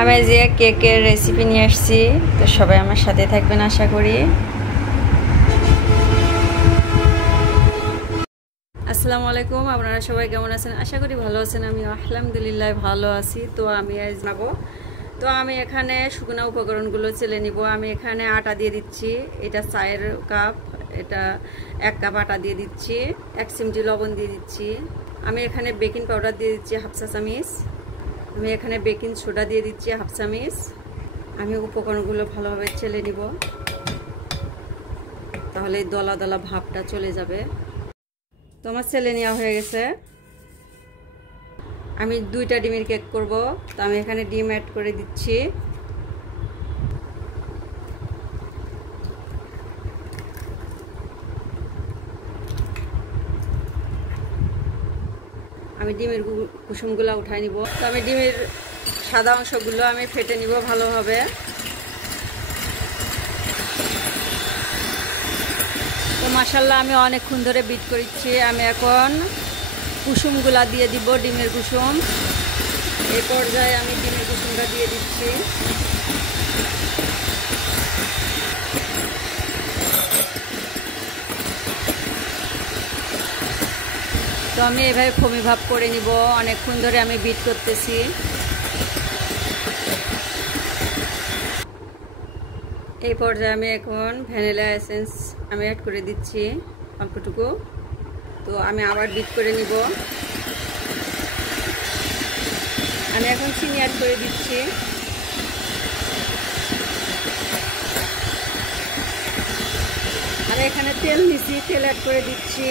আমি যে কেকের রেসিপি নিয়ে আসছি, তো সবাই আমার সাথে থাকবেন আশা করি। আসসালামু আলাইকুম, আপনারা সবাই কেমন আছেন? আশা করি ভালো আছেন। আমি আলহামদুলিল্লাহ ভালো আছি। তো আমি আজ জানাবো, তো আমি এখানে শুকনো উপকরণগুলো চেলে নিব। আমি এখানে আটা দিয়ে দিচ্ছি, এটা চায়ের কাপ, এটা 1 কাপ আটা দিয়ে দিচ্ছি, 1 চিমটি লবণ দিয়ে দিচ্ছি। আমি এখানে বেকিং পাউডার দিয়ে দিচ্ছি 1/2 চা চামচ। আমি এখানে বেকিং সোডা দিয়ে দিচ্ছি 1/2 চামচ। আমি উপকরণগুলো ভালোভাবে চেলে নিব, তাহলে দলা দলা ভাবটা চলে যাবে। তো আমার চেলে নেওয়া হয়ে গেছে। আমি 2টা ডিমের কেক করব, তো আমি এখানে ডিম অ্যাড করে দিচ্ছি। আমি ডিমের কুসুমগুলো উঠাই নিব। তো আমি ডিমের সাদা অংশগুলো আমি ফেটে নিব ভালোভাবে। তো মাশাআল্লাহ আমি অনেকক্ষণ ধরে বিট করছি। আমি এখন কুসুমগুলা দিয়ে দিব, ডিমের কুসুম। এই পর্যায়ে আমি ডিমের কুসুমটা দিয়ে দিচ্ছি। তো আমি এভাবে ফমি ভাব করে নিব। অনেকক্ষণ ধরে আমি বিট করতেছি। এই পর্যায়ে আমি এখন ভ্যানিলা এসেন্স আমি অ্যাড করে দিচ্ছি অল্পটুকু। তো আমি আবার বিট করে নিব। আমি এখন চিনি অ্যাড করে দিচ্ছি। আর এখানে তেল নিচ্ছি, তেল অ্যাড করে দিচ্ছি।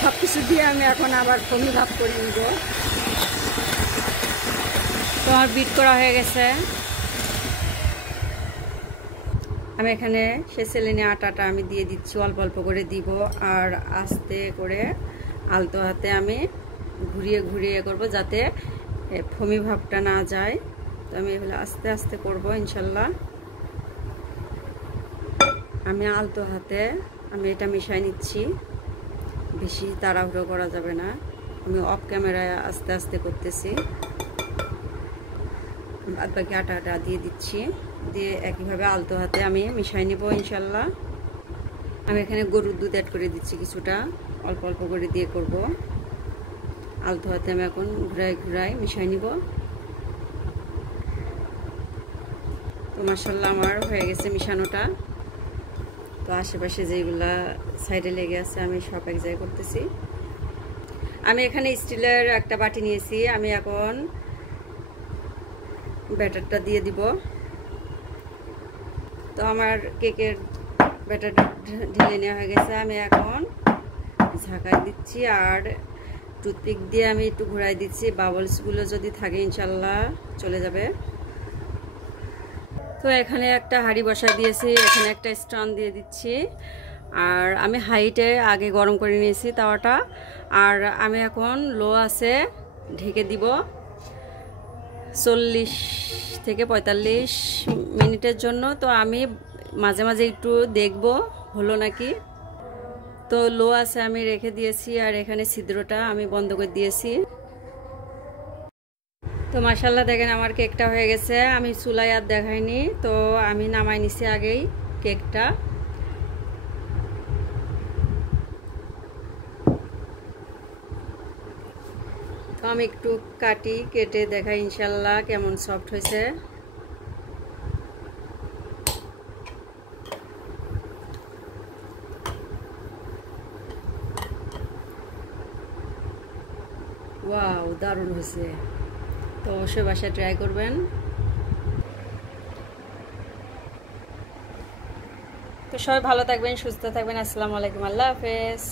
সব কিছু দিয়ে আমি এখন আবার ফমি ভাব করে নিব। তো আমার বিট করা হয়ে গেছে। আমি এখানে সে সেলেনে আটাটা আমি দিয়ে দিচ্ছি, অল্প অল্প করে দিব। আর আস্তে করে আলতো হাতে আমি ঘুরিয়ে ঘুরিয়ে করব, যাতে ফমি ভাবটা না যায়। তো আমি এগুলো আস্তে আস্তে করব ইনশাল্লাহ। আমি আলতো হাতে আমি এটা মিশাই নিচ্ছি, বেশি তাড়াহুড়ো করা যাবে না। আমি অফ ক্যামেরায় আস্তে আস্তে করতেছি। বাদ বাকি আটাটা দিয়ে দিচ্ছি, দিয়ে একইভাবে আলতো হাতে আমি মিশাই নিব ইনশাল্লাহ। আমি এখানে গরুর দুধ অ্যাড করে দিচ্ছি কিছুটা, অল্প অল্প করে দিয়ে করব। আলতো হাতে আমি এখন ঘুরাই ঘুরাই মিশাই নিব। তো মাশাআল্লাহ আমার হয়ে গেছে মিশানোটা। তো আশেপাশে যেগুলা সাইডে লেগে আছে আমি সব এক জায়গায় করতেছি। আমি এখানে স্টিলের একটা বাটি নিয়েছি। আমি এখন ব্যাটারটা দিয়ে দিব। তো আমার কেকের ব্যাটারটা ঢেলে নেওয়া হয়ে গেছে। আমি এখন ঝাঁকাই দিচ্ছি আর টুথপিক দিয়ে আমি একটু ঘুরাই দিচ্ছি। বাবলসগুলো যদি থাকে ইনশাল্লাহ চলে যাবে। তো এখানে একটা হাঁড়ি বসাই দিয়েছি, এখানে একটা স্ট্যান্ড দিয়ে দিচ্ছি। আর আমি হাইটে আগে গরম করে নিয়েছি তাওয়াটা। আর আমি এখন লো আছে ঢেকে দিব 40 থেকে 45 মিনিটের জন্য। তো আমি মাঝে মাঝে একটু দেখব হলো নাকি। তো লো আছে আমি রেখে দিয়েছি, আর এখানে ছিদ্রটা আমি বন্ধ করে দিয়েছি। তো মাশাআল্লাহ দেখেন আমার কেকটা হয়ে গেছে। আমি চুলায় আর দেখাইনি, তো আমি নামাই নিছি আগেই কেকটা। তো আমি একটু কেটে দেখাই ইনশাল্লাহ কেমন সফট হয়েছে। ওয়াও, দারুণ হয়েছে। তো অবশ্যই বাসায় ট্রাই করবেন। তো সবাই ভালো থাকবেন, সুস্থ থাকবেন। আসসালামু আলাইকুম, আল্লাহ হাফেজ।